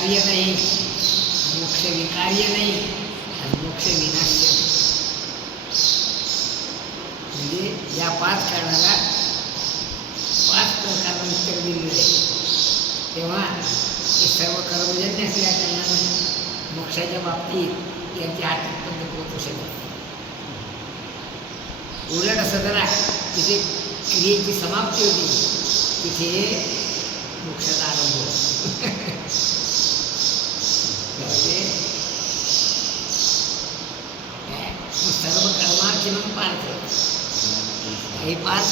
कार्य नाही, मोक्ष विकार्य नाही आणि मोक्ष विनाश्य. म्हणजे या 5 कारणाला 5 प्रकारांना उत्तर दिलेलं आहे. तेव्हा हे सर्व कर्मजन्य असल्या कारणानं मोक्षाच्या बाबतीत यांच्या हातापर्यंत पोहोचू शकत नाही. उलट असं जरा तिथे क्रियेची समाप्ती होती, तिथे मोक्षाचा आरंभ होतो. सर्व कर्माखिलं पार्थ, हे पार्थ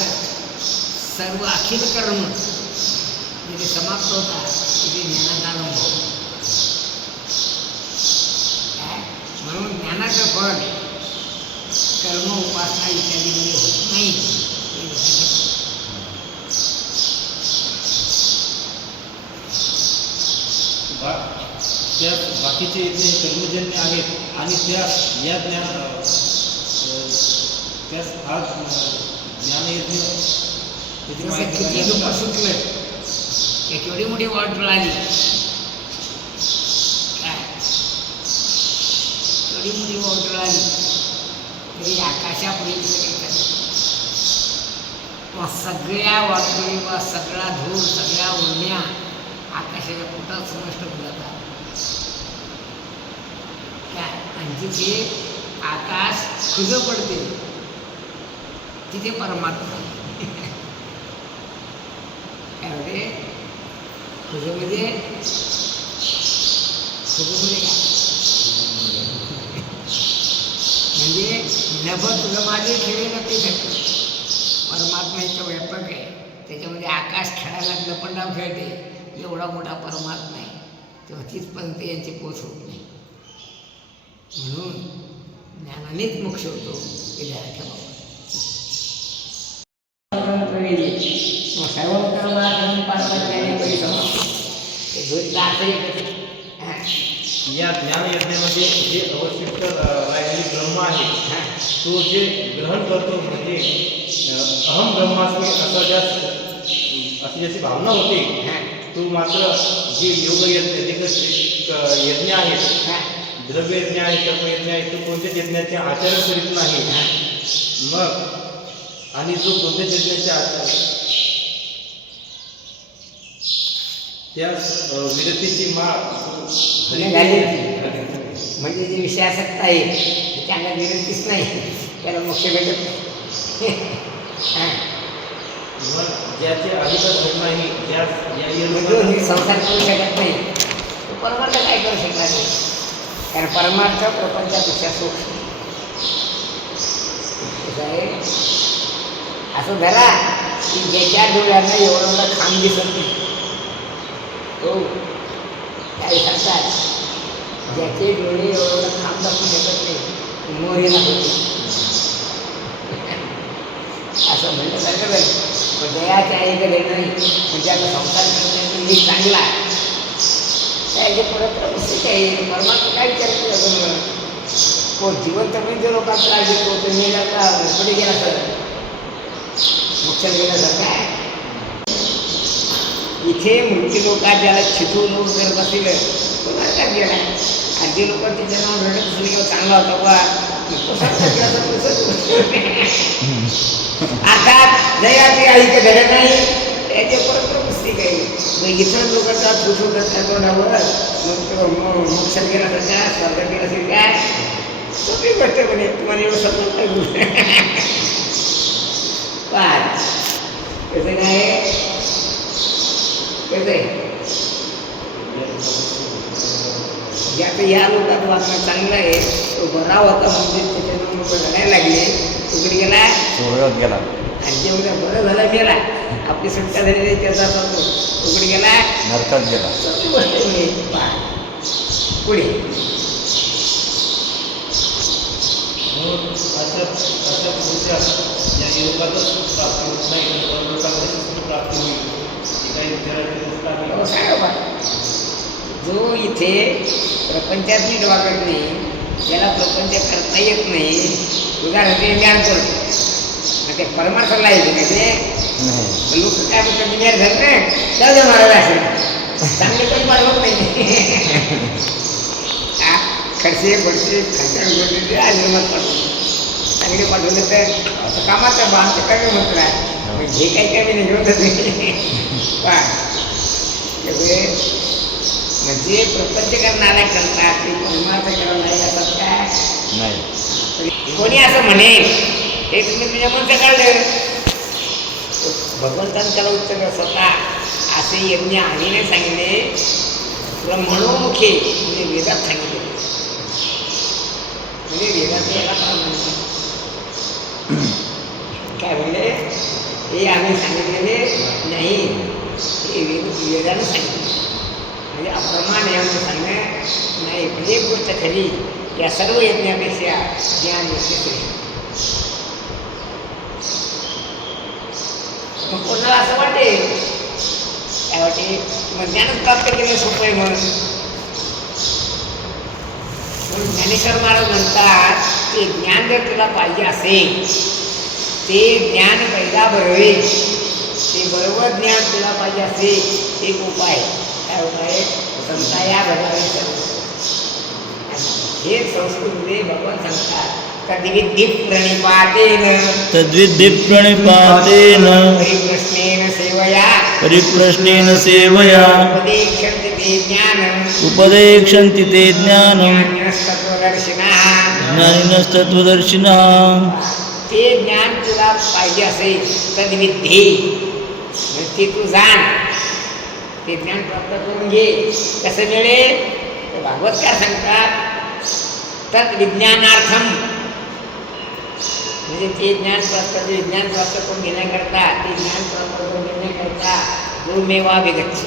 सर्व अखिल कर्म जिथे समाप्त होतात तिथे ज्ञानाचा आरंभ होतो. म्हणून ज्ञानाचं फळ कर्म उपासना इत्यादीमध्ये होत नाही. त्या बाकीचे जे कर्मजन्य आहेत आणि त्या या त्यास हा ज्ञानयज्ञ किती दुःख सुटलं, एक एवढी मोठी वाट आली काय, एवढी मोठी वाट आली तरी आकाशापर्यंत सगळ्या वाटोळी वा सगळा धूळ सगळ्या उडण्या आकाशाच्या पोटात समष्ट जातात. आणि जिथे आकाश खुलं पडते तिथे परमात्मा काय होते. खुजमध्ये म्हणजे नभ तुझं माझे खेळे नक्की शकतो. परमात्मा इथं व्यापक आहे, त्याच्यामध्ये आकाश खेळायला लपंडाव खेळते, एवढा मोठा परमात्मा आहे. तेव्हा तिथपर्यंत यांची पोच होत नाही. म्हणून ज्ञानानेच मोक्ष होतो हे ध्यानात ठेवावं. सर्व कर्माचरण पारमार्थाने परिसमाप्ती. या ज्ञानयज्ञामध्ये जे अवशिष्ट राहिलेले ब्रह्म आहे तो जे ग्रहण करतो म्हणजे अहम ब्रह्मास्मी अशी ज्याची भावना होते, तो मात्र जे योग यज्ञ आहेत, द्रव्य यज्ञ आहे, कर्मयज्ञ आहे, तो कोणत्याच यज्ञाचे आचरण करीत नाही. मग आणि जो कोणत्याच यज्ञाचे आचरण त्या विरक्तीची माळ म्हणजे जे विषयासक्त आहे त्यांना विरक्तीच नाही, त्याला मोक्ष भेटत नाही. मग ज्याचे अधिकार होत नाही, जो संसार करू शकत नाही तो परमार्थ काय करू शकणार नाही. कारण परमार्थ प्रपंचापेक्षा सूक्ष्म आहे. असं धरा की ज्याच्या डोळ्यांना एवढा खांब दिसत नाही तो काय सांगतात, ज्याचे डोळे एवढा खांब दाखवू शकत नाही मोरीला होते असं म्हणलं सारखं झालं. पण दयाचे आहे का नाही म्हणजे आता संसार करण्याचा मी चांगला त्याचे परत आहे. परमात्मा काय विचार केला कोण जिवंत म्हणजे लोकांना त्रास देतो, तो मेला का पुढे गेला तर मोक्षात गेला तर काय. इथे मृत्यू लोकात ज्याला छिटून जर बसलं तो नरकात गेला. आणि जे लोक तिच्या नाव रडत असले किंवा चांगला होता बा आता जयाची आई का घडत नाही त्याचे परत पुस्तिक आहे. मग इतर लोकांचा छुटून त्या तोंडावर मग मोक्षात गेला तर काय, स्वर्गात गेला असेल काय, सोपी गोष्ट म्हणे. तुम्हाला एवढं समजत नाही पाच कसं काय कसं आहे. जे आता या लोकांचं वाचणं चांगलं आहे तो बरा होता म्हणजे त्याच्यानं लोक रडायला लागले, तिकडे गेला सोहळ्यात गेला आणि जे उद्या बरं झालं गेला आपली सुटका झाली त्याचा जातो तिकडे गेला नरकात गेला. सोपी गोष्ट म्हणजे पुढे अशा पुढच्या या योगातच प्राप्ती होत नाही, लोकांना प्राप्ती होईल काही विचारायची गोष्ट आहे. काय बाबा जो इथे प्रपंचात नीट वागत नाही, ज्याला प्रपंच करता येत नाही, उदाहरण ज्ञान करतो ते परमार्थाला येते का ते लोक काय म्हणतात ज्ञान झालं ना जाऊ दे महाराज असेल चांगले काही मारवत नाही. पैसे पैसे खंडन बोलले आश्रमात पाठवले चांगले पाठवले तर असं कामाचं बा आमचं कमी होत नाही पण जे काही कमी नाही होतच नाही पण त्यामुळे म्हणजे प्रपंच करणारा करतात ते परमार्थ करणारे असतात काय नाही. कोणी असं म्हणेल हे तुम्ही तुझ्या मनचं काढलं भगवंतानं त्याला उत्तर स्वतः असे यज्ञ आम्ही नाही सांगितले ब्रह्मणोमुखे म्हणजे वेदात सांगितले म्हणजे वेदात याला काय म्हणले हे आम्ही सांगितलेले नाही हे वेदानं सांगितले म्हणजे अप्रमाण आहे आम्ही सांगणं नाही म्हणजे एक गोष्ट खरी या सर्व यज्ञापेक्षा ज्ञान यज्ञ श्रेष्ठ. मग कोणाला असं वाटेल काय वाटेल मग ज्ञानच प्राप्त केलं सोपं आहे म्हणून ज्ञानेश्वर महाराज म्हणतात ते ज्ञान जर तुला पाहिजे असेल ते ज्ञान पैदा बरोबर ते बरोबर ज्ञान तुला पाहिजे असेल एक उपाय काय उपाय संता या भगवान हे संस्कृतमध्ये भगवान सांगतात तद्विद्धि प्रणिपातेन परिप्रश्नेन सेवया उपदेक्षन्ति ते ज्ञानं ज्ञानिनस्तत्वदर्शिनः ते ज्ञान तुला पाहिजे असेल तद्विद्धि ते तू जाण ते ज्ञान प्राप्त करून घे कसं मिळेल भागवतकार सांगतात तद्विज्ञानार्थम म्हणजे ते ज्ञान प्राप्त करून घेण्याकरता ते ज्ञान प्राप्त करून घेण्याकरता गुरुमेवाभिगच्छ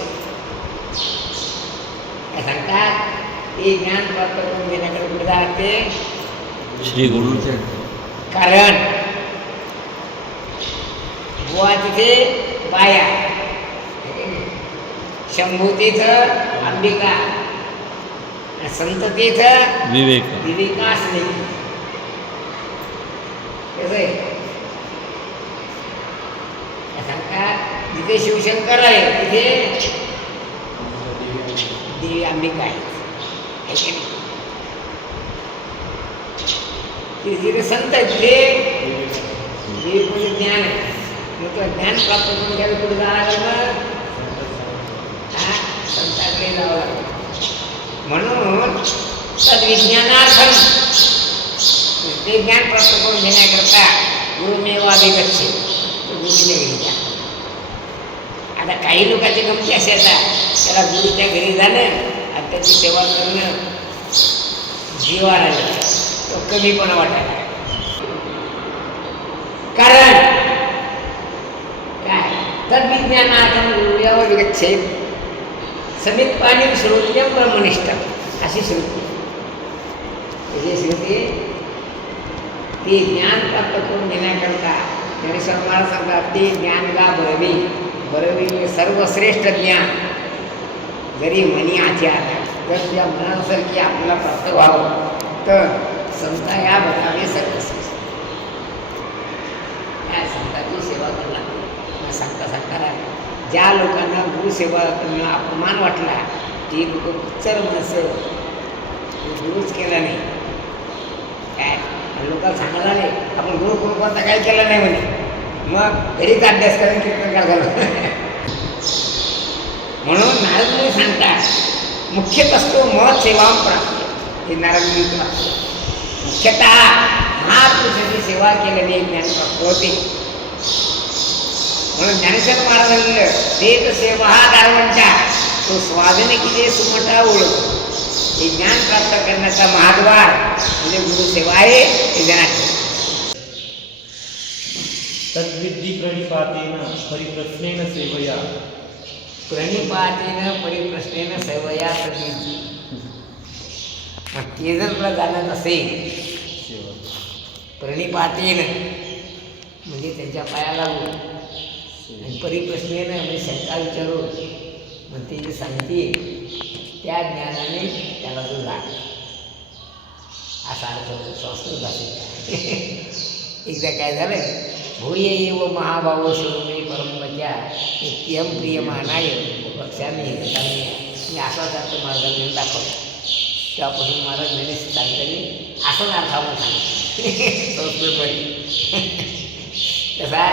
काय सांगतात ते ज्ञान प्राप्त करून घेण्याकरता कुठे जाते श्री गुरु कारण बुवा तिथे बाया शंभू तिथं अंबिका संत तिथं विवेका असणे कसं आहे सांगतात जिथे शिवशंकर आहे तिथे देवी अंबिका आहे जिथे संत आहे तिथे म्हणजे ज्ञान आहे मग तो ज्ञान प्राप्त करून घ्यायला कुठे जाणार मग संतांकडे जावं लागतं म्हणून तद्विज्ञानार्थम ते ज्ञान प्राप्त करून घेण्याकरता गुरुमेवाभिगच्छ तो गुरुच्या घरी जा. आता काही लोकांची गमती असे येतात त्याला गुरुच्या घरी जाणं आणि त्याची सेवा करणं जीवावर आलं तो कमीपणा वाटायला कारण काय तद्विज्ञानार्थम गुरुमेवाभिगच्छ समित पाणी श्रोत्रियम ब्रह्मनिष्ठम अशी श्रुती म्हणजे श्रुती ते ज्ञान प्राप्त करून घेण्याकरता ज्ञानेश्वर महाराज सांगतात ते ज्ञानला बरवी म्हणजे सर्वश्रेष्ठ ज्ञान जरी मनी आधी आला तर तुझ्या मनानुसार की आपल्याला प्राप्त व्हावं तर संता या बघावे सर्वश्रेष्ठ काय संतांची सेवा करणार सांगता ज्या लोकांना गुरुसेवा करणं अपमान वाटला ती लोक कुच्चर माणसं गुरुच केला नाही काय लोकांना सांगायला नाही आपण गुरु कोणता काही केला नाही म्हणे मग घरीच अभ्यास करून कीर्तनकार झालं म्हणून नारदमुनी सांगतात मुख्यत असतो मत सेवा प्राप्त हे नारदमुनी मुख्यतः महापुरुषाची सेवा केल्याने ज्ञान प्राप्त होते म्हणून ज्ञानेश्वर महाराजांनी तेच सेवा हा दारवंचा तो स्वाधीन किती सुमटा ओळख हे ज्ञान प्राप्त करण्याचा महाद्वार म्हणजे गुरुसेवा आहे हे ज्ञान तद्विद्धि प्रणिपातेन परिप्रश्नेन सेवया सेवया तद्विद्धि. मग ते जर तुला जाणत असेल प्रणिपातेन म्हणजे त्यांच्या पायाला लागून आणि परिप्रश्नेनं म्हणजे शंका विचारून मग ते जे सांगतील त्या ज्ञानाने त्याला तो जाण असा अर्थ संस्कृत भाषेत एकदा काय झालं भूय एव महाभाव शोमे परमच्या नित्यम प्रियमानाय पक्षाने मी असाच अर्थ मार्गाने दाखवतो तेव्हापासून महाराज ज्ञानेश्वर सांगताना असंच अर्थावर सांगतो संस्कृतमध्ये. कसा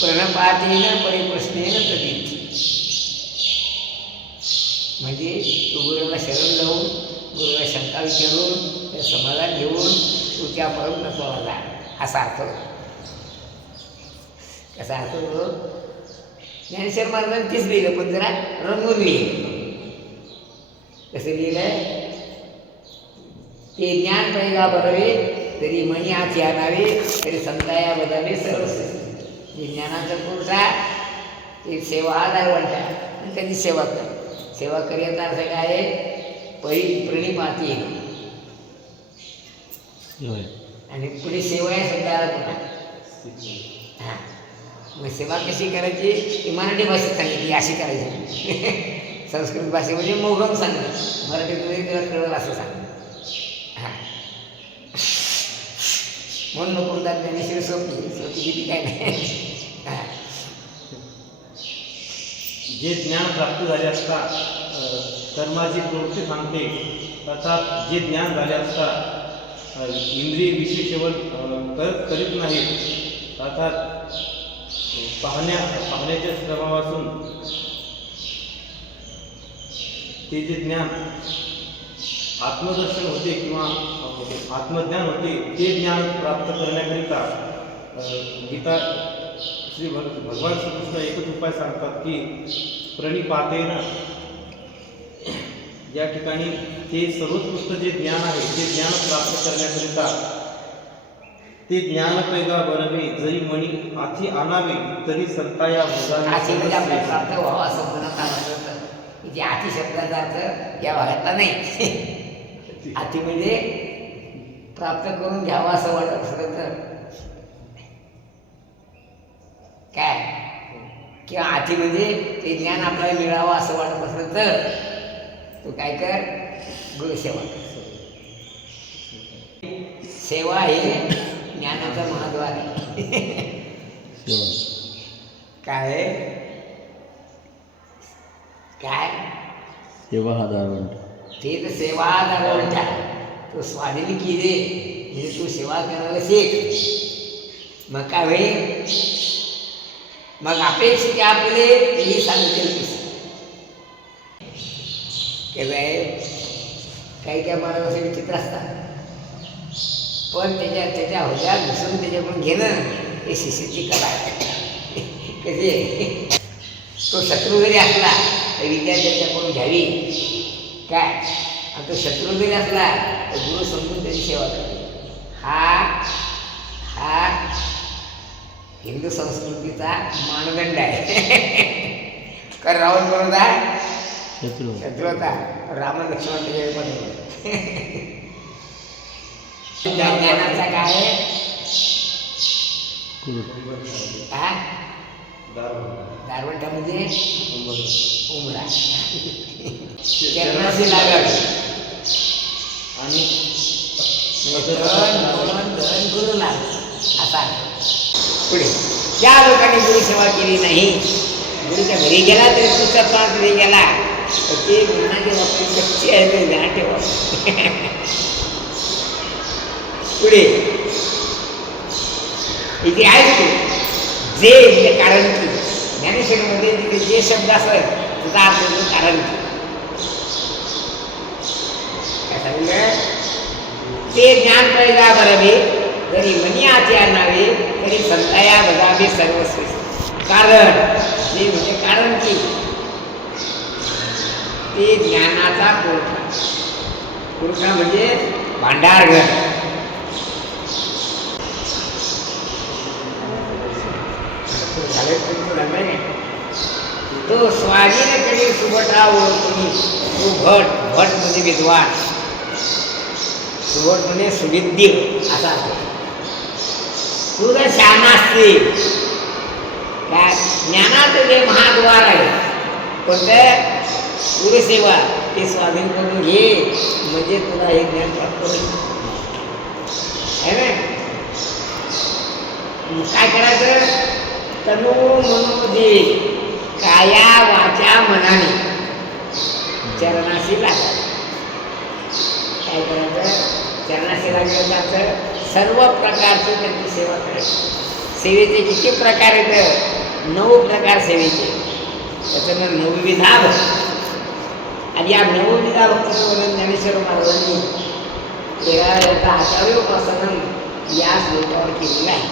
प्रणपातेन परिप्रश्नेन प्रतीत. म्हणजे तू गुरुला शरण जाऊन गुरुला शंका विचारून त्या समाधान घेऊन तू त्या परमतत्वाला जा, असा अर्थ होतो. कसा अर्थ होतो? ज्ञानेश्वर महाराजांनी तेच लिहिलं, पण जरा रंगून लिहिलं. कसं लिहिलं? ते ज्ञान पैगा बरवे तरी मनी हाती आणावे तरी संताया बदावे सर्वस्व. जे ज्ञानाचा पुरसा ते सेवा हा दारवंटा. कधी सेवा कर, सेवा करण्याचा अर्थ काय आहे? प्रणिपाती आणि पुढे सेवा आहे सुद्धा पुन्हा. हां, मग सेवा कशी करायची ती मराठी भाषेत सांगितली, अशी करायची. संस्कृत भाषेमध्ये मोगम सांगलं, मराठीमध्ये तिला कळलं असं सांगलं. हां, म्हणून नको ज्ञानेश्वर सोपी किती काय नाही. हां, जे ज्ञान प्राप्त झाले असता कर्माची प्रवृत्ती थांबते, अर्थात जे ज्ञान झाले असता इंद्रिय विषय सेवन करीत नाहीत, अर्थात पाहण्याच्या श्रमापासून ते जे ज्ञान आत्मदर्शन होते किंवा आत्मज्ञान होते, ते ज्ञान प्राप्त करण्याकरिता गीता श्री भगवान श्रीकृष्ण एकच उपाय सांगतात की प्रणिपातेन. या ठिकाणी ते सर्वोत्कृष्ट जे ज्ञान आहे ते ज्ञान प्राप्त करण्याकरिता ते ज्ञान पैगा बनवे जरी मणी आधी आणावे तरी संताया आधी म्हणजे आपल्याला प्राप्त व्हावं असं म्हणत आलं होतं. जे आधी शब्दाचा अर्थ या भागातला नाही. आधी म्हणजे प्राप्त करून घ्यावं असं वाटत असलं तर काय, किंवा आधी म्हणजे ते ज्ञान आपल्याला मिळावं असं वाटत असलं तर तू काय कर, गुरुसेवा कर. सेवा हे ज्ञानाचं महाद्वार आहे. काय काय सेवा हा दारवंट. ते तर सेवा दारवंटा तो स्वाधीन केले म्हणजे तू सेवा करायला शिक. मग काय होईल? मग अपेक्षित आपले तेही सांगतील काही काय मला असे विचित्र असतात, पण त्याच्या हृदयात घुसून त्याच्याकडून घेणं हे शिष्याची कला आहे. कधी तो शत्रू जरी असला तर विद्या त्याच्याकडून घ्यावी काय, आणि तो शत्रू जरी असला तर गुरु समजून त्याची सेवा करावी. हा हिंदू संस्कृतीचा मानदंड आहे. कारण रावण कोण होता? शत्रू होता. राम लक्ष्मण त्याच्यामध्ये ज्ञानाचा काय आहे? दारवंटा म्हणजे उमरा चरणाशी लागावी आणि धन गुरु लाग असा. पुढे ज्या लोकांनी गुरु सेवा केली नाही, गुरुच्या घरी गेला तरी पुस्तक पाच घरी गेला तर ते गुणाच्या बाबतीत कच्ची आहे ते ध्यान ठेवा. पुढे इथे आहेच तू जे म्हणजे कारण की ज्ञानेश्वरीमध्ये तिथे जे शब्द असेल तुझा अर्थ होतो कारण की. काय सांगितलं? ते ज्ञान पैगा बरावे जरी मनी आती आणावे तरी संताया बजावे सर्वस्व. कारण जे म्हणजे कारण की ते ज्ञानाचा पुरठा. पुरठा म्हणजे भांडारघर. तो स्वाधीनकडे सुभटा ओळखून तो भट. भट म्हणजे विद्वान, सुभट म्हणजे सुविद्य असा. तू जर शहाणा असतील काय ज्ञानाचं जे महाद्वार आहे कोणतं गुरुसेवा ते स्वाधीन करून घे म्हणजे तुला हे ज्ञान प्राप्त होईल. आहे ना? काय करायचं? तनु मनोदे काया वाचा मनाने चरणाशी लागा. काय करायचं? चरणाशी लागल्यानंतर सर्व प्रकारची त्यांची सेवा करायची. सेवेचे किती प्रकार आहेत? 9 प्रकार सेवेचे. त्याचं नवविधा भक्ती. आणि या नवविधा भक्तीचं वर्णन ज्ञानेश्वर महाराजांनी 13 आचार्य उपासनं या श्लोकावर केलेलं आहे.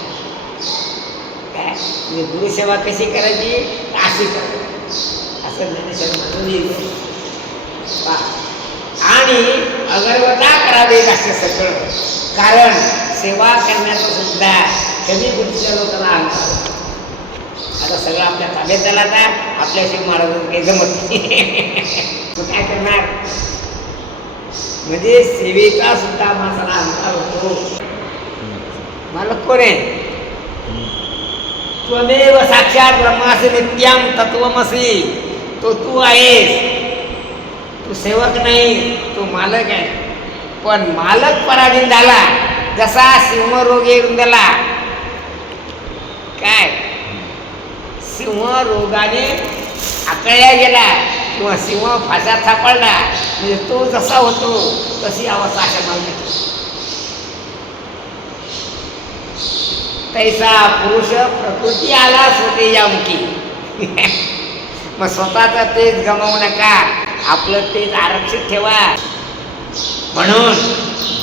काय म्हणजे गुरुसेवा कशी करायची? अशी करायची असं ज्ञानेश्वर महाराजांनी आणि अगरवता करावे असे सगळं. कारण सेवा करण्याचं सुद्धा कमी बुद्धीच्या लोकांना अहंकार. आता सगळं आपल्या ताब्यात झाला आता आपल्याशी महाराजांना काही जमत नाही. मग काय करणार? म्हणजे सेवेचा सुद्धा माणसाला अहंकार होतो. मालक कोण आहे? त्वमेव साक्षात ब्रह्मासी नित्यम तत्वमसी. तो तू आहेस. तू सेवक नाही, तू मालक आहे. पण मालक पराधीन झाला. जसा सिंह रोग येऊन गेला. काय सिंह रोगाने आकळल्या गेला किंवा सिंह फाशात सापडला म्हणजे तो जसा होतो तशी अवस्था अशा मालकाची. तैसा पुरुष प्रकृती आला स्वते यामुखी. मग स्वतःचं तेज गमावू नका. आपलं तेज आरक्षित ठेवा. म्हणून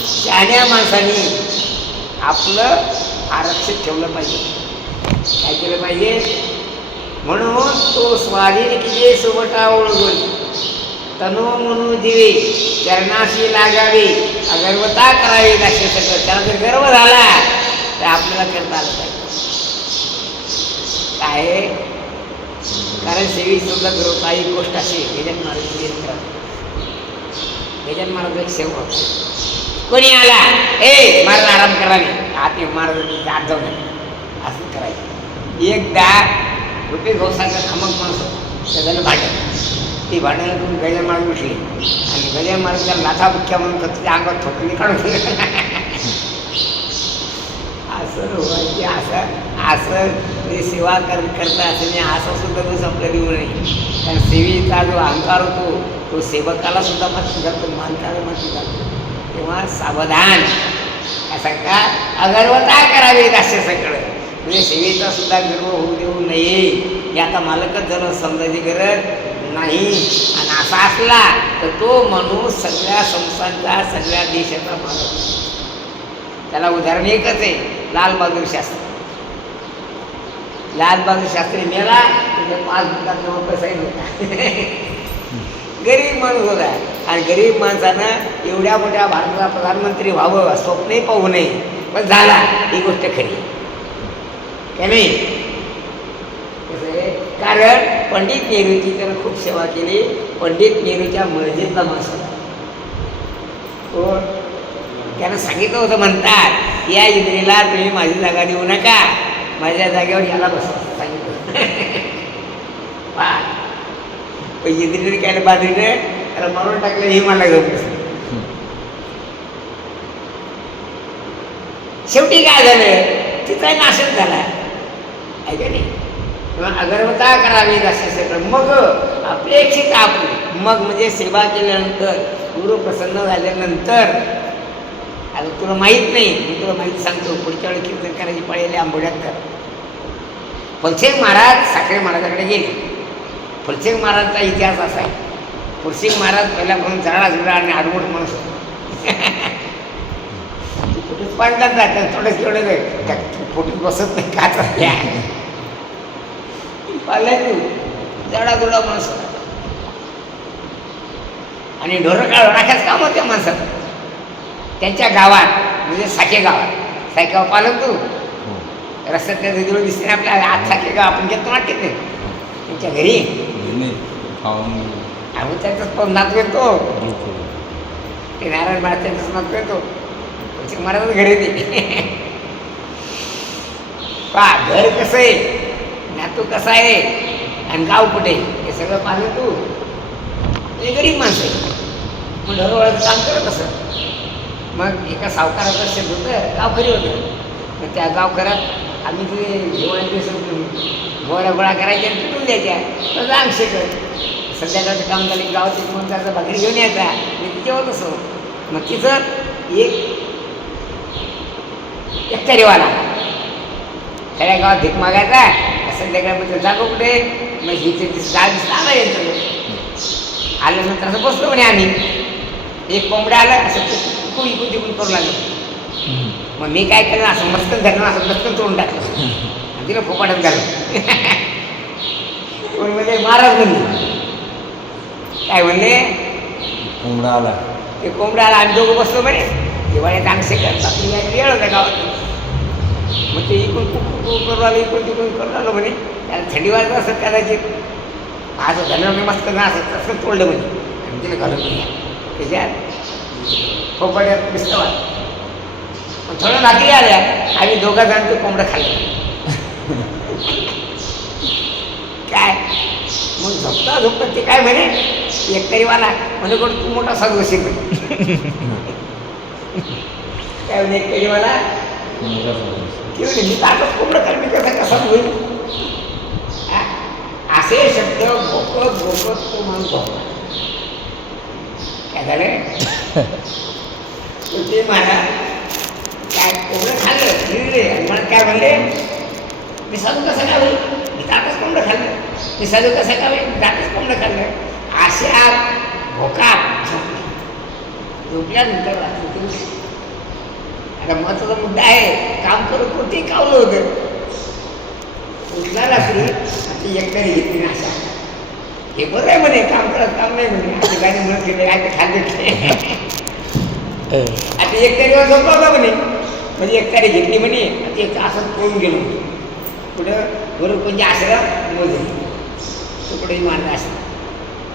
शहाण्या माणसाने आपलं आरक्षित ठेवलं पाहिजे. काय केलं पाहिजे? म्हणून तो स्वाधीन किती सुबटा ओळगोली तनु म्हणू दिवे चरणाशी लागावी अगरवता करावी असे सगळं. त्याला जर गर्व झाला तर आपल्याला करता आलं पाहिजे. काय कारण सेवी सुद्धा गर्वता ही गोष्ट अशी गजानन महाराज एक सेवक. कोणी आला ए महाराज आराम करावे आत महाराज आत जाऊ नये असं करायचं. एकदा रुपये गौसाचा खमक माणूस त्याच्यानं भांडण. ती भांडण करून गजानन महाराज उठली आणि गजानन महाराज त्याला लाथा बुक्क्या म्हणून त्याच्या अंगात ठोकली काढून असं व्हायची. असं सेवा करता असं नाही. असं सुद्धा दिवस आपल्या देऊ नये. कारण सेवेचा जो अहंकार होतो तो सेवकाला सुद्धा माती जातो, मानकाला माती जातो. तेव्हा सावधान असं का अगरवता करावी असे सगळं. म्हणजे सेवेचा सुद्धा गर्व होऊ देऊ नये. हे आता मालकच जर समजायची गरज नाही. आणि असा असला तर तो माणूस सगळ्या संस्थांचा सगळ्या देशाचा मालक. त्याला उदाहरण एकच आहे, लाल बहादूर शास्त्री. लाल बहादूर शास्त्री मेला म्हणजे 5 मिनिटात पैसाही नव्हता. गरीब माणूस होता आणि गरीब माणसानं एवढ्या मोठ्या भारताचा प्रधानमंत्री व्हावं स्वप्नही पाहू नये. पण झाला ही गोष्ट खरी का नाही? कसं आहे? कारण पंडित नेहरूची त्यानं खूप सेवा केली. पंडित नेहरूच्या मर्जीतला माणूस होता. त्यानं सांगितलं होतं म्हणतात या इंद्रीला तुम्ही माझी जागा देऊ नका, माझ्या जागेवर याला बसवा सांगितलं. इंद्रीने काय बाजूने त्याला मारून टाकलं. हे मला घेऊन बसलं. शेवटी काय झालं? तिचा नाशच झाला आहे का नाही? अगरवता करावी असे सगळं. मग अपेक्षित आपली मग म्हणजे सेवा केल्यानंतर गुरु प्रसन्न झाल्यानंतर आता तुला माहीत नाही, मी तुला माहिती सांगतो. पुढच्या वेळी कीर्तन करायची पळेले आंबोड्यात कर. फुलसिंग महाराज साखरे महाराजाकडे गेले. फुलसिंग महाराजांचा इतिहास असा आहे. फुलसिंग महाराज पहिल्यापासून जरा जुडा आणि आडमोठ माणूस होता. फोटोच पाडतात जातात थोडंच तेवढं त्या फोटोत बसत नाही काच पाहिलं तू जडा जुडा माणूस होता. आणि ढोरं काढून राखायचं काम होत्या माणसाचं. त्यांच्या गावात म्हणजे साखे गावात सायकाव पालक तू रस्त्यात त्या जवळ दिसते ना आपल्या आत साखे गाव आपण घेतो वाटते ते त्यांच्या घरी आम्ही त्यांचाच नातू येतो. ते नारायण महाराज त्यांचाच नातू येतो. महाराज घरी येते. पा घर कसं आहे, नातू कसा आहे आणि गाव कुठे हे सगळं पाहिलं तू. ते गरीब माणसं आहे. मग ढोरवाळाचं काम करत असं. मग एका सावकाराचं शेत होतं, गावकरी होतं. मग त्या गावकऱ्यात आम्ही ते जेवणाचे गोळा गोळा करायच्या आणि पिटून द्यायच्या. मग आमचे कर संध्याकाळचं काम झालं की गावात मग त्याचा भाकरी घेऊन यायचा मी जेवत असो. मग तिथं एक तरीवाला सगळ्या गावात भीक मागायचा. संध्याकाळमध्ये जागो कुठे मग हिचे गाव दिसला यांचं आल्यानंतर असं बसलो म्हणे आम्ही. एक कोंबडा आला असं इकून इकून तिकून करू लागलं. मग मी काय केलं असं मस्कन धरणं असं मस्कन तोडून टाकलं आणि तिला फोपाटत घालून. कोण म्हणजे महाराज म्हणले काय म्हणले कोंबडा आला. ते कोंबडा आला आम्ही दोघं बसलो म्हणे दिवाळीत अंगसे करतात वेळ होता गावात. मग ते इकडून करू आलं इकडून तिकडून करू आलं म्हणे त्याला थंडी वाजत असत कदाचित असं झालं मी मस्त ना असं तसं तोडलं म्हणे आणि तिला घालून त्याच्यात फोपाट्यात पिस्तवाल. मग थोडं नाती आल्या आम्ही दोघा जण ते कोंबडं खाल्लं. काय मग झोपता ते काय म्हणे एक तरीवाला म्हणे कोण तू मोठा साधू असेल म्हणे. काय म्हणे एक तरीवाला की म्हणे मी तर आता कोंबडं खाल मी कसा होईल. असे शब्द भोकत भोकत तो माणूस झोपला. काय झालं ते म्हणा काय कोंबडं खाल्लं गिरले आणि मला काय म्हणले मी साधू कसं काय होईल मी ताटच कोंबडं खाल्लं मी साधू कसं काय होईल मी ताटच कोंबडं खाल्लं. अशा भोकात झोपल्यानंतर आता महत्वाचा मुद्दा आहे काम करत कोणतेही कावलं होतं. उठला रात्री ती एकट्याने घेतली ना अशा हे बरं आहे म्हणे काम करत काम नाही म्हणे असे गाडी म्हणत गेले काय ते खाल्ले. आता एक तारीख झोपला होता म्हणे म्हणजे एक तारीख घेतली म्हणे ते असं पळून गेलो पुढं बरोबर कोणते आश्रम मोजे तुकडे मारला असं.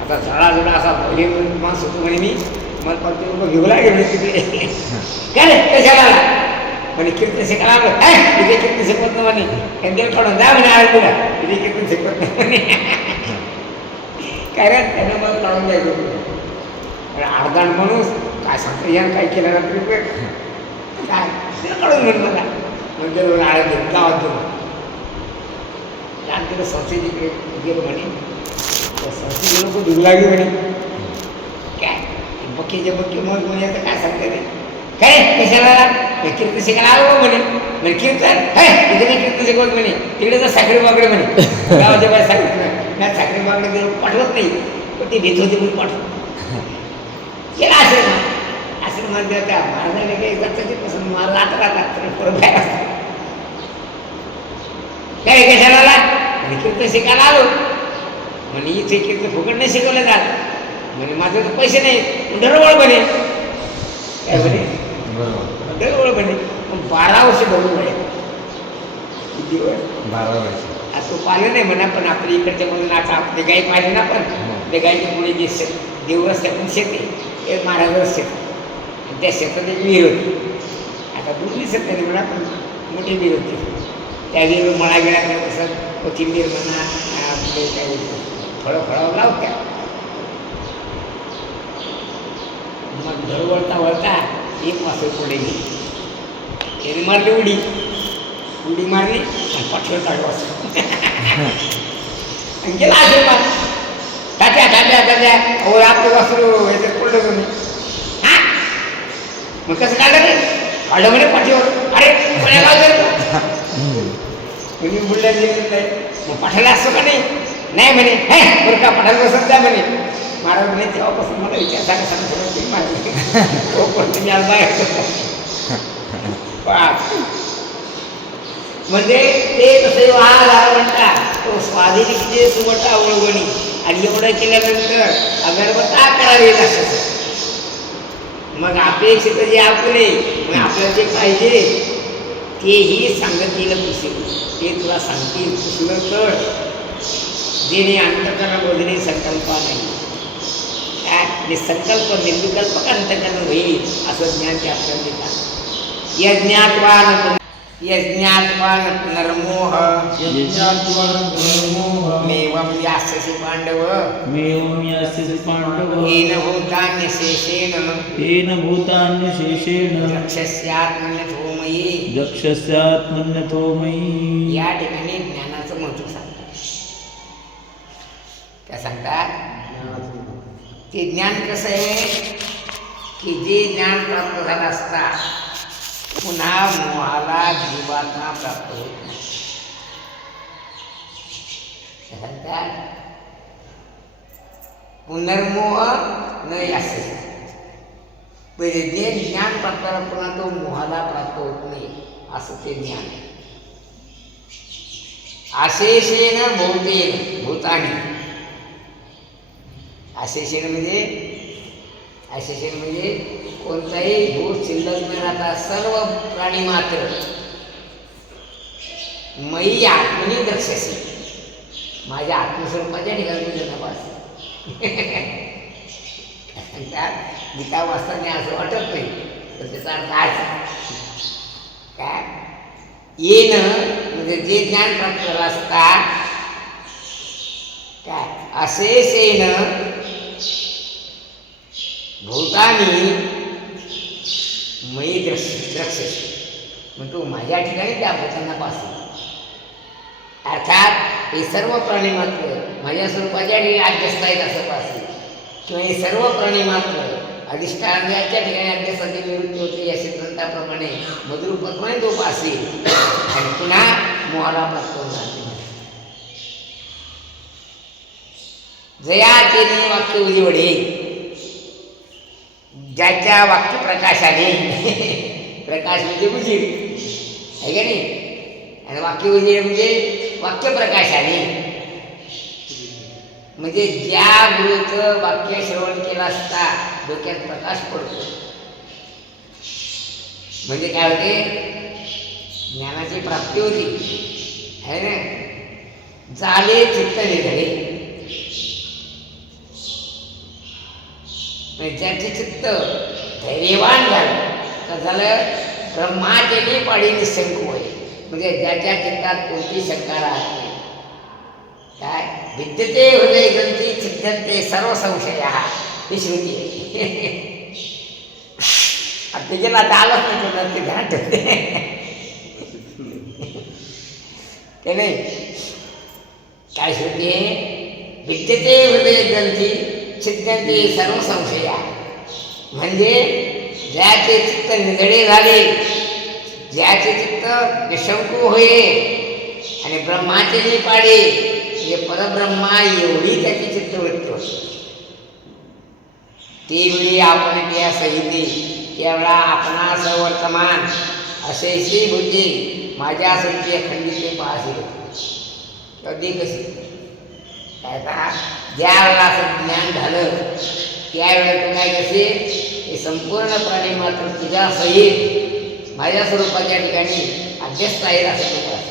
आता झडाझडा असा भले माणूस होतो म्हणे मी मला फक्त लोक घेऊ लागेल तिकडे काय रे कशाला आला म्हणे कीर्तन शिकायला आलो तिथे कीर्तन शिकवत नाही म्हणे त्यांच्यावर काढून जा म्हणे आळ तुला तिथे कीर्तन शिकवत नाही म्हणे. काय रे त्यानं मला काढून द्यायचं अर्धाण माणूस काय सांगतो यानं काय केलं रात्री काय तिला काढून म्हणून मला म्हणजे आळ घेऊन गावात गेलो तिला संस्थेकडे गेलो म्हणे संस्थेचे लोक धुऊ लागली म्हणे काय बक्कीचे बक्की मग म्हणे आता काय सांगते ते काय कशाला कीर्तन शिकायला आलो म्हणे म्हणजे कीर्तन काय तिथे नाही कीर्तन शिकवत म्हणे तिकडे तर साखरी बागडे म्हणे गावाच्या बाहेर साखरी नाही साखरी बागडे पाठवत नाही पण ती भीत होती म्हणून पाठवत केला असेल ना असं म्हणते त्या महाराजाने काही जातं पसंत महाराज आता राहतात परत बाहेर असतात. काय कशाला आला म्हणजे कीर्तन शिकायला आलो म्हणे इथे कीर्तन फुकट नाही शिकवलं जात म्हणे माझं तर पैसे नाही दरवळ म्हणे काय म्हणे दरवळ म्हणे पण 12 वर्ष भरून म्हणे किती वर्ष 12 वर्ष आता तो पाहिलं नाही म्हणा पण आपल्या इकडच्या मधून आता आपली गाई पाहिजे ना पण त्या गाईच्या पुढे जे देवरस्त्यातून शेत आहे ते महाराजच शेत आणि त्या शेतात एक विहीर होती. आता दूर दिसत नाही म्हणा पण मोठी विहीर होती. त्या विहीर मळा गेला कसं कोथिंबीर म्हणा आपले काही फळं लावत्या. मग घर वळता एक मासे पुढे गेली त्याने मारली उडी मारली आणि पाठवलं काढू असं गेला आशीर्वाद तात्या हो आपलं वासरू याच्यात पडलं तुम्ही हा मग कसं काढलं रे काढलं म्हणे पाठीवर अरे कोण्या गाव तुम्ही बुलढाणा जिल्ह्यात नाही मग पाठायला असं का नाही म्हणे हे बरं का पाठायला बसत द्या म्हणे महाराज म्हणे तेव्हापासून मला विचार सांगा मारली हो पण तुम्ही आज बाहेर म्हणजे ते तसे वाघ म्हणतात तो स्वाधीनिकचे सुवटा ओळवणी आणि एवढं केल्यानंतर अगरबत्ता करावी असं मग अपेक्षित जे आपले मग आपल्याला जे पाहिजे तेही सांगतील पुसेल ते तुला सांगतील पुसलं तर जेणे अंतकरण बोधणे संकल्पा नाही काय संकल्प निर्विकल्पक अंतकरण होईल असं ज्ञान ते आपल्याला देतात. यज्ञात्वान पुनर्मोह मेवं यास्यसि पांडव येन भूतान्यशेषेण दक्षस्यात्मन्यथो मयि या ठिकाणी ज्ञानाचं महत्त्व सांगतात. काय सांगतात ते ज्ञान कसं आहे की जे ज्ञान प्राप्त झालं असता पुन्हा मोहाला जीवात्मा प्राप्त होत नाही. सांगतात पुनर्मोह न यासे. म्हणजे जे ज्ञान प्राप्त झालं पुन्हा तो मोहाला प्राप्त होत नाही असं ते ज्ञान. अशेषेण भूतेन भूतानी. अशेषेण म्हणजे कोणताही भूत शिल्लक न राहता सर्व प्राणी मात्र मयी आत्मनी द्रक्ष्यसे. माझ्या आत्मस्वरूपाच्या ठिकाणी तुझ्या तपास. गीता वाचताना असं वाटत नाही तर त्याचा अर्थ काय येन म्हणजे जे ज्ञान प्राप्त झालं असता काय अशेषेण भूतानी मयी द्रक्ष्यसे. मग तू माझ्या ठिकाणी त्या भूतांना पाहतो. अर्थात हे सर्व प्राणी मात्र माझ्या स्वरूपाच्या ठिकाणी अध्यस्त आहेत असं पाहते किंवा हे सर्व प्राणी मात्र अधिष्ठानाच्या ठिकाणी अध्यक्षाची निवृत्ती होते या सिद्धांताप्रमाणे मधुरूपत्वाने तो पासे आणि पुन्हा मोहाला प्राप्त होणार. जया तेने वाक्य उजिवडे. ज्याच्या वाक्य प्रकाशाने प्रकाश म्हणजे उजीव आहे का नाही. आणि वाक्य उजीव म्हणजे वाक्य प्रकाशाने म्हणजे ज्या गुरुचं वाक्य श्रवण केलं असता डोक्यात प्रकाश पडतो. म्हणजे काय होते ज्ञानाची प्राप्ती होती आहे ना. झाले चित्त निधळे. ज्याचे चित्त धैर्यवान झालं तर झालं ब्रह्माचेने पाडी निशंक होय. म्हणजे ज्याच्या चित्तात कोणती शंका राहत नाही. काय विद्यते हृदय ग्रंथी छिद्यन्ते सर्व संशय ही श्रुती आहे. आता गेला आता आलंच नाही तुला ते ध्यान ठेवते ते नाही. काय श्रुती आहे विद्यते हृदय ग्रंथी छिद्यन्ते सर्व संशय. म्हणजे ज्याचे चित्त निधडे झाले ज्याचे चित्त निशंकू होये आणि ब्रह्माचे जे पाडे म्हणजे परब्रह्मा एवढी त्याची चित्तवृत्ती होती. तेवेळी आपण त्या संहिते त्यावेळा आपणास वर्तमान असेशी बुद्धी माझ्या सत्य खंडिते पाहते. कधी कशी काय ज्या वेळेला असं ज्ञान झालं त्यावेळेला तू काय कसे हे संपूर्ण प्राणी मात्र तुझ्या सहित माझ्या स्वरूपाच्या ठिकाणी अध्यस्त आहेत असं तू पाहते.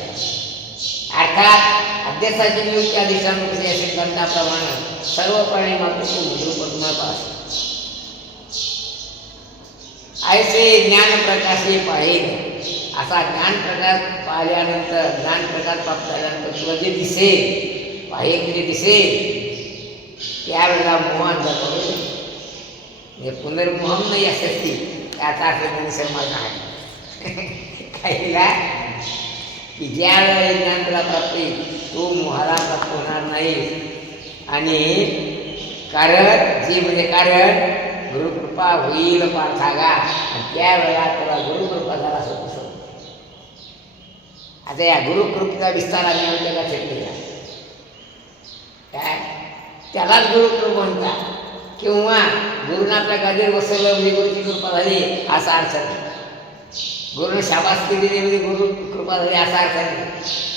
अर्थात अध्यक्षाची नियुक्ती अधिष्ठान कसे असेल ग्रंथाप्रमाणे सर्व प्राणी मात्र तू मधुरूपत्मा पाहते. ऐसे ज्ञान प्रकाशे पाहिजे. असा ज्ञान प्रकाश पाहिल्यानंतर ज्ञान प्रकाश प्राप्त झाल्यानंतर तुला जे दिसेल पाहिजे म्हणजे दिसेल त्यावेळेला मोहन जातो. म्हणजे पुनर्मोहन नाही असते त्याचा अर्थ समाज आहे काहीला की ज्या वेळेला ज्ञान तुला प्राप्ती तो मोहाला प्राप्त होणार नाही. आणि कारण जे म्हणजे कारण गुरुकृपा होईल पार्थागा आणि त्यावेळेला तुला गुरुकृपा झाला असं कसं. आता या गुरुकृपेचा विस्तार आम्ही आमच्या का घेतलेला काय त्यालाच गुरुकृप म्हणतात. किंवा गुरुनं आपल्या गादीवर बसवलं म्हणजे गुरुची कृपा झाली असा अर्थ नाही. गुरुनं शाबासकी दिली म्हणजे गुरु कृपा झाली असा अर्थ नाही.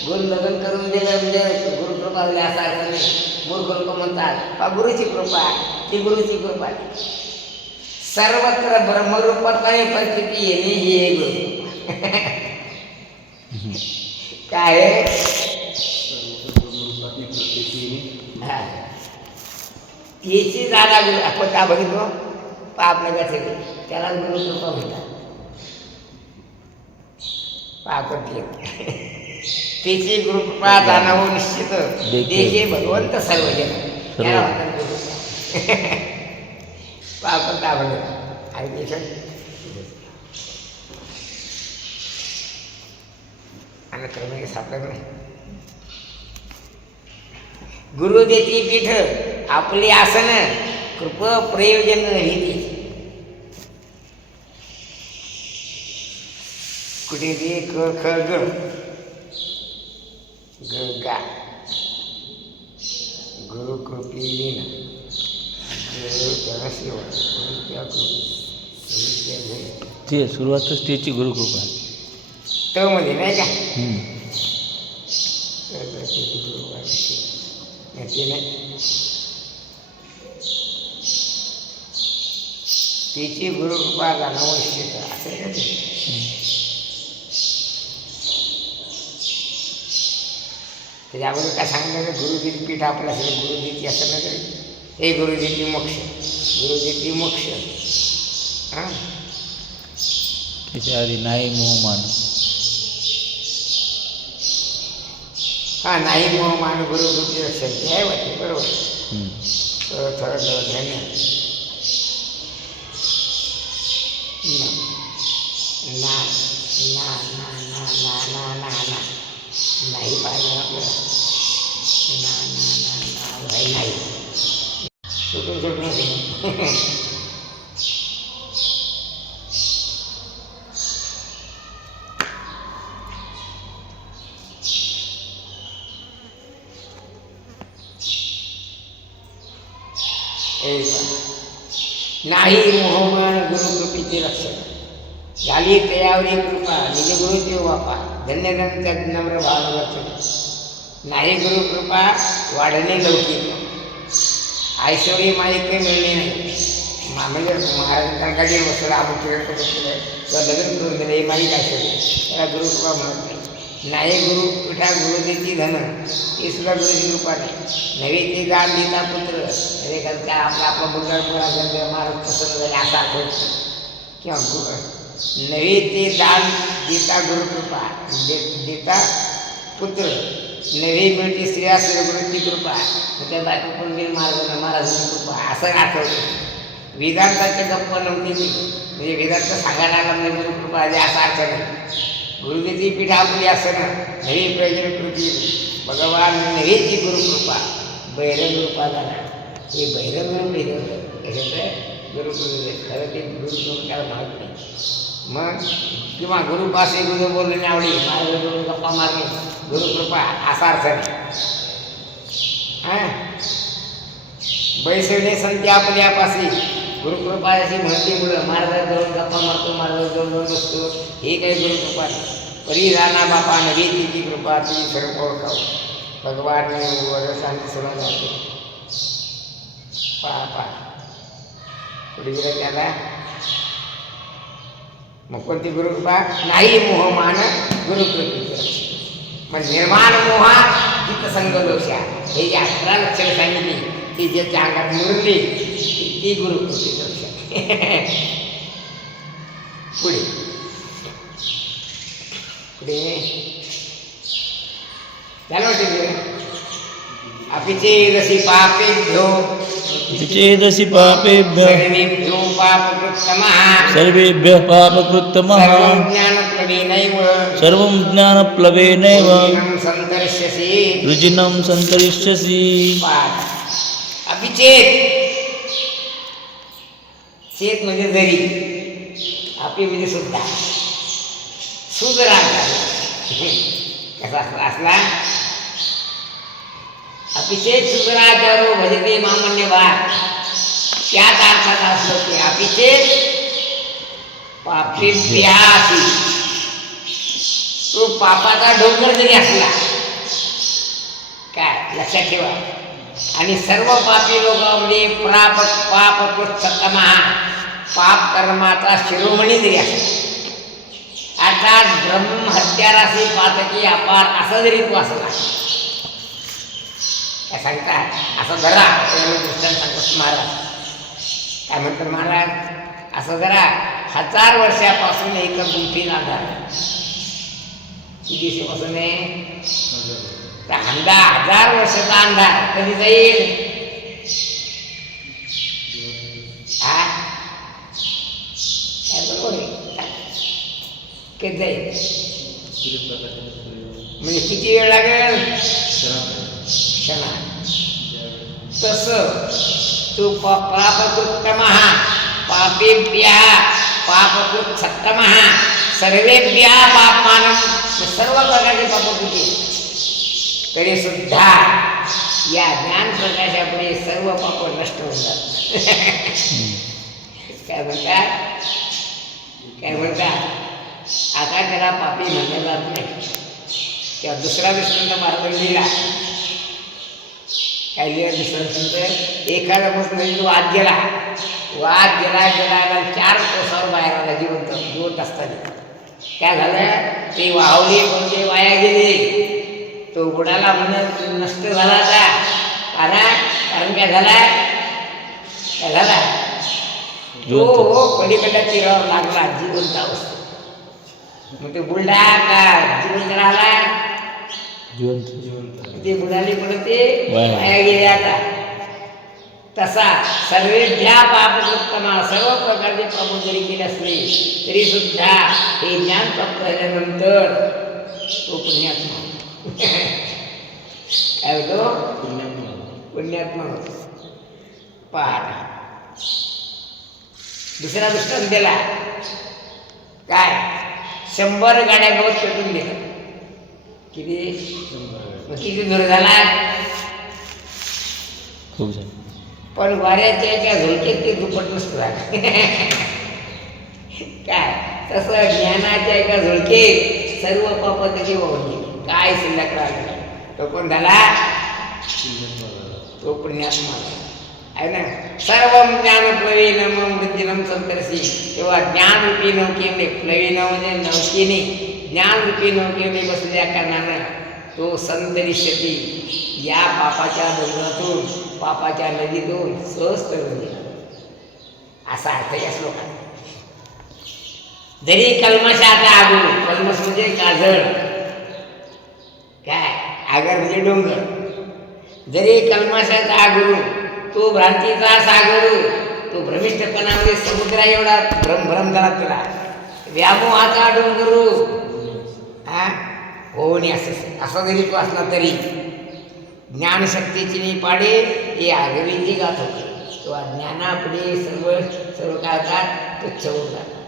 गुरु लग्न करून दिलं म्हणजे गुरुकृपा झाली असा अर्थ नाही. मूर्ख लोक म्हणतात हा गुरुची कृपा ती गुरुची कृपा. सर्वत्र ब्रह्मरूपाने परिस्थिती येणे ही एक गुरु काय याची जागा गुरु आपण का बघितलो पाप नगत त्याला गुरुकृपा म्हणतात. पापट त्याची गुरुकृपा जाणावं निश्चित देखे भगवंत सर्वजन त्याला म्हणतात गुरु. पापट का बघितलं आणि आणि क्रमांक सापडत नाही. गुरु देती पीठ आपली आसन कृप प्रयोजन नाही ते. कुठे ते क ख ग ग गा गुरु कृपेलीन गुरु ते सुरुवातच त्याची गुरुकृपा. त मध्ये नाही का हम्म. ते नाही तिची गुरुकृपा अनावश्यक असं आहे का ते? त्याच्या अगोदर काय सांगितलं गुरुदेवी पीठ आपलं असेल गुरुदेवी असं नाही हे गुरुदेवी मोक्ष गुरुदेवी मोक्ष. हां त्याच्या आधी नाही मोहमान. हां नाही मोहमान गुरुकृपी रक्षण ते आहे वाटते बरोबर. हम्म. थोडं धन्य ना ना ना ना ना ना ना ना नाही पाहिजे आपल्याला ना ना ना ना भाई नाही सुटून सुटून नाही मोहमान गुरुकृपेचे रक्षण झाली तयावरी कृपा निजगुरुचे वापा धन्य धन्य नम्र भावरक्षण. नाही गुरुकृपा वाढणे लौकिक ऐश्वर्य माईक मिळणे नाही. म्हणजे महाराज कणकाची वस्तू आमुखेड किंवा लग्न करून दिलं हे माईक ऐश्वर्य त्याला गुरुकृपा म्हणत नाही. नाही गुरुपीठा गुरुदेची धन ती सुद्धा गुरुची कृपा नाही. नवे ते दान देता पुत्र एखाद्या आपला मुलगा महाराज प्रसन्न झाले असा अर्थ किंवा नवे ते दान देता गुरुकृपा देता पुत्र नवे मिळते स्त्रिया गुरुची कृपा त्या बायको पण महाराजांची कृपा असं आठवतं. वेदांताच्या गप्पा नव्हती ती म्हणजे वेदांत सांगायला आला म्हणजे गुरुकृपा आली असा अर्थ नाही. गुरुदेवी पीठ आपली असं ना नवी प्रयोजन कृती भगवान नव्हेची गुरुकृपा बैरंग रूपा झाला हे बैरंग कशाचं गुरुकृपे खरं ते गुरुकृप त्याला माहीत नाही. मग किंवा गुरुपासे गुरु बोलणे आवडी माझ्याकडून गप्पा मारणे गुरुकृपा असा अर्थ नाही. हां बैसवणे संती आपल्यापाशी गुरुकृपा अशी म्हणतीमुळं महाराजांजवळ गप्पा मारतो महाराजांजवळ बसतो हे काही गुरुकृपा नाही. परिधाना बापा नवी तिची कृपा ती सर्व ओळखावं भगवान शांती सुरू जाते. पा पुढे गेलं त्याला मग कोणती गुरुकृपा नाही मोहमान गुरुकृपेचं मग निर्माण मोहा जितसंग दोषा हे जे 11 लक्षणं सांगितली ती ज्याच्या अंगात मुरली ती गुरुकृपेचं लक्षण. पुढे पुढे त्याला वाटते अपिचेदसि पापेभ्यो चेदसि पापेभ्यः सर्वेभ्यो पापकृत्तमः सर्वेभ्यः पापकृत्तमः सर्वं ज्ञानप्लवेनैव सर्वं ज्ञानप्लवेनैव संतरिष्यसि रुजिनं सन्तरिष्यसि. अपिचेत चेत म्हणजे जरी आपी म्हणजे सुद्धा सुधरा कसा असला अपिचेत सुधराचारो भजते मामन्य भाग त्याच अर्थात असलं की अपिचेत पापेभ्यासी तो पापाचा डोंगर जरी असला काय लक्षात ठेवा. आणि सर्व पापी लोकांमध्ये पापकृत्तमः पाप कर्माचा शिरोमणी जरी असला अर्थात ब्रह्महत्याराशी पातकी अपार असा जरी तो असला काय सांगतात असं धरा दृष्टांत सांगतात महाराज काय म्हणतात महाराज असं जरा 1000 वर्षापासून एका गुंफीत अंधार किती दिवसापासून आहे 10,000 वर्षाचा अंधार कधी जाईल. हा काय बरोबर आहे कधी जाईल म्हणजे किती वेळ लागेल क्षणा. तसं तू पापकृत्तमः पापेभ्यः पापकृत्सत्तमः सर्वेभ्यः पापमानं सर्व प्रकारचे पापकृती तरी सुद्धा या ज्ञान प्रकाशापुढे सर्व पाप नष्ट होतात. काय म्हणतात आता त्याला पापी म्हणलं जात नाही. किंवा दुसरा दृष्टांत मार्ग लिहिला काय लिहिला दुसरा एखादा गोष्ट म्हणजे तो वाद गेला गेला 4 कोसावर बाहेर आला जिवंत असताना. काय झालं ते वाहवले पण ते वाया गेले. तो बुडाला म्हणत नष्ट झाला आता कारण काय झाला तो पलीकडल्या तीरावर लागला जिवंत अवस्था. मग ते बुलडा का जिवंत राहिला ते बुडाले पण ते वाया गेले. आता तसा सर्वेभ्या पापकृत्तमा सर्व प्रकारचे पाप जरी केले असले तरी सुद्धा हे ज्ञान प्राप्त झाल्यानंतर तो पुण्यात्मा काय होतो पुण्यात्मा होतो. पहा दुसरा दृष्टांत दिला काय 100 गाड्या गवत पेटून गेल्या. किती दूर झाला खूप झालं. पण वाऱ्याच्या एका झुळकेत ते दुप्पट नसतं झालं. काय तसं ज्ञानाच्या एका झुळकेत सर्व पाप त्याची वाहून गेली. काय शिल्लक राहिला तो कोण झाला तो पुण्यात्मा आहे ना. सर्व ज्ञान प्लवेनम बुद्धिनम संतरसी. तेव्हा ज्ञानरूपी नौकेने प्लवेन म्हणजे नौकेने ज्ञानरूपी नौकेने बसलेल्या कारणानं तो संतरिष्यती या पापाच्या डोंगरातून पापाच्या नदीतून सहज तरून गेला असा अर्थ या श्लोकात. जरी कल्मशाचा आगू कल्मश म्हणजे काजळ काय आगर म्हणजे डोंगर. जरी कल्मशाचा आगरू तो भ्रांतीचा सागरू तो भ्रमिष्ठपणामध्ये समुद्रा एवढा भ्रम झाला तुला व्यामोहाचा डोंगरू हो नाही असं जरी तो असला तरी ज्ञानशक्तीची नाही पाडे हे आगरीची गाथ होते. तेव्हा ज्ञानापुढे सर्व काय होतात तुच्छ होऊन जातात.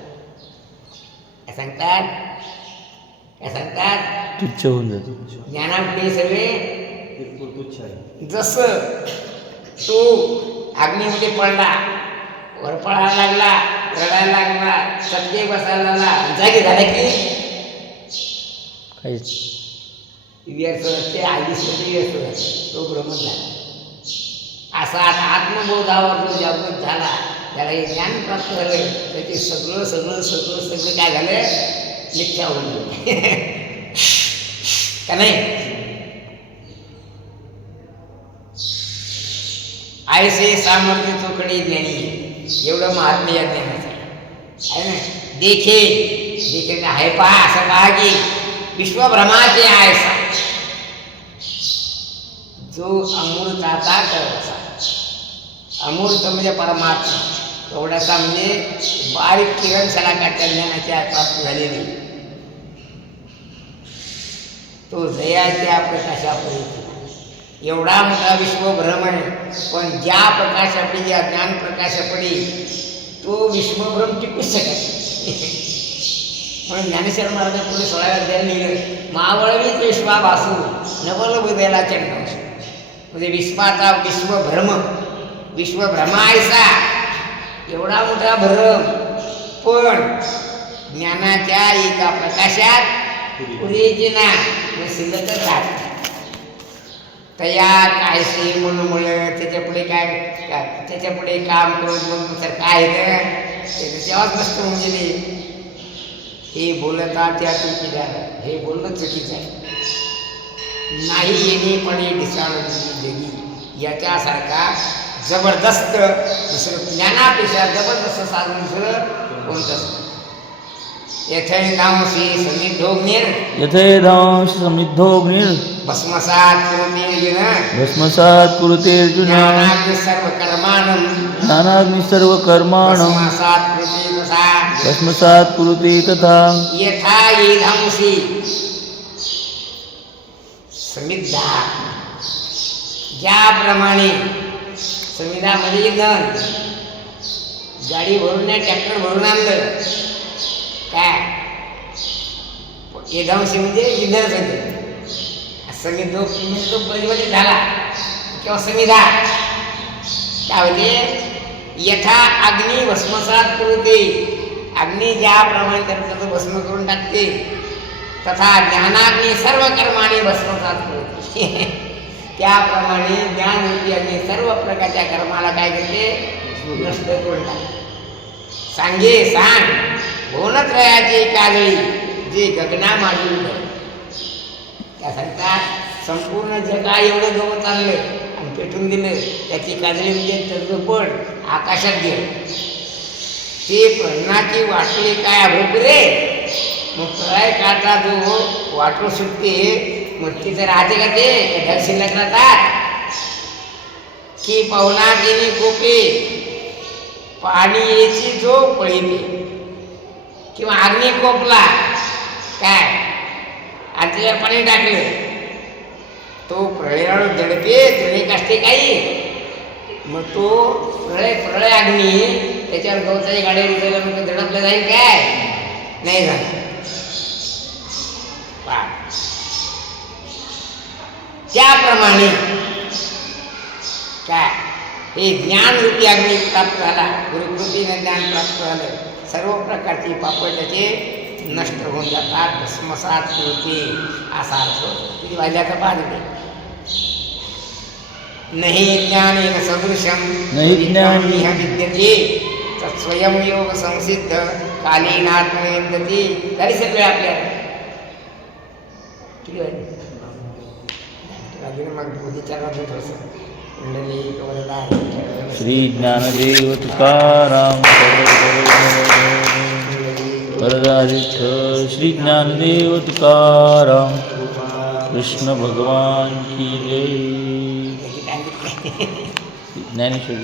काय सांगतात तुच्छ होऊन जातो. ज्ञानापुढे सर्वे जसं तो अग्नीमध्ये पडला वर पळायला लागला रडायला लागला सत्य बसायला लागला जागी झाला की काहीच व्यर्थ ते आधीच व्यर्थ तो भ्रमण झाला. असा आता आत्मबोधावर जो जागृत झाला त्याला हे ज्ञान प्राप्त झालं त्याचे सगळं काय झालं मिथ्या होऊन गेलं का नाही. ऐसे सामर्थ्य चोखडे ज्ञानी एवढं महात्म्य या ज्ञानाचं आहे ना. देखे आहे पहा असं पहा की विश्वभ्रमाचे आयसा जो अमूर्ताचा करत अमूर्त म्हणजे परमात्मा एवढासा म्हणजे बारीक किरण शलाकाच्या ज्ञानाच्या प्राप्त झालेली तो जयाच्या प्रकाशापुढे एवढा मोठा विश्वभ्रम आहे. पण ज्या प्रकाशापडी ज्या ज्ञान प्रकाशापडी तो विश्वभ्रम टिकूच शकत म्हणून ज्ञानेश्वर महाराज पुढे 16व्या अध्यायात लिहिलं मावळवीत विश्वा भासू नवल बुद्याला चंड म्हणजे विश्वाचा विश्वभ्रमायसा एवढा मोठा भ्रम पण ज्ञानाच्या एका प्रकाशात पुरेचे ना शिल्लकच राहत तया कायसे म्हणून त्याच्यापुढे त्याच्यापुढे काम करून मग तर काय तेव्हाच नसतं म्हणजे हे बोलता त्या चुकीचं हे बोलणं चुकीचं आहे. नाही येणे पणे ढिसाळ जगी याच्यासारखा जबरदस्त दुसरं ज्ञानापेक्षा जबरदस्त साधन दुसरं कोणतंच. यथैधांशी समिद्धोग्निर् भस्मसात् कुरुते अर्जुन ज्ञानाग्नि सर्वकर्माणं भस्मसात् कुरुते तथा. यथा येधांशी समिद्धा ज्याप्रमाणे संविधा म्हणजे धन. गाडी भरून नाही, ट्रॅक्टर भरून आणलं काय हे धनशी म्हणजे इंधन संविधा म्हणजे तो परिवर्तित झाला किंवा संविधा काय होते. यथा अग्नी भस्मसात कुरुते, अग्नी ज्याप्रमाणे त्याचं भस्म करून टाकते तथा ज्ञानाग्नी सर्व कर्माने भस्मसात कुरुते. त्याप्रमाणे ज्ञानरूपी अग्नी सर्व प्रकारच्या कर्माला काय करते, नष्ट करून टाकते. सांगे सांग भुवनत्रयाची काजळी जे गगना मागे उभं. त्या सांगतात संपूर्ण जगा एवढं गवत आणलं आणि पेटून दिलं, त्याची काजळी म्हणजे त्याचं पड आकाशात गेलं. ते पडण्याची वाटली काय अभूक रे. मग प्रळय काळचा जो वाटू सुटते मग तिथं राहते का ते ढग शिल्लक राहतात की पवना गेली कोपे पाणी याची जो पळीते किंवा अग्नी कोपला काय आणि त्याच्यावर पाणी टाकलं तो प्रळयाळू दडपे तळे काष्टे काही. मग तो प्रळय अग्नी त्याच्यावर गवताच्या गाड्या उतरल्या मग दडपलं जाईल काय, नाही झालं. त्याप्रमाणे काय हे ज्ञानरूपी अग्नी प्राप्त झाला, गुरुकृतीने ज्ञान प्राप्त झालं, सर्व प्रकारची पाप त्याचे नष्ट होऊन जातात, भस्मसात होते असा अर्थ. किती वाजल्याचा पाहते. नाही ज्ञानेन सदृशम नहि विद्यते तत्स्वयं योग संसिद्ध कालीन आत्मनिर्गती. तरी सगळे आपल्याला किती वाजले मग बुद्धीच्या श्री ज्ञानदेव तुकाराम वरदारिष्ठ श्री ज्ञानदेव तुकाराम कृष्ण भगवान की जय. ज्ञानेश्वर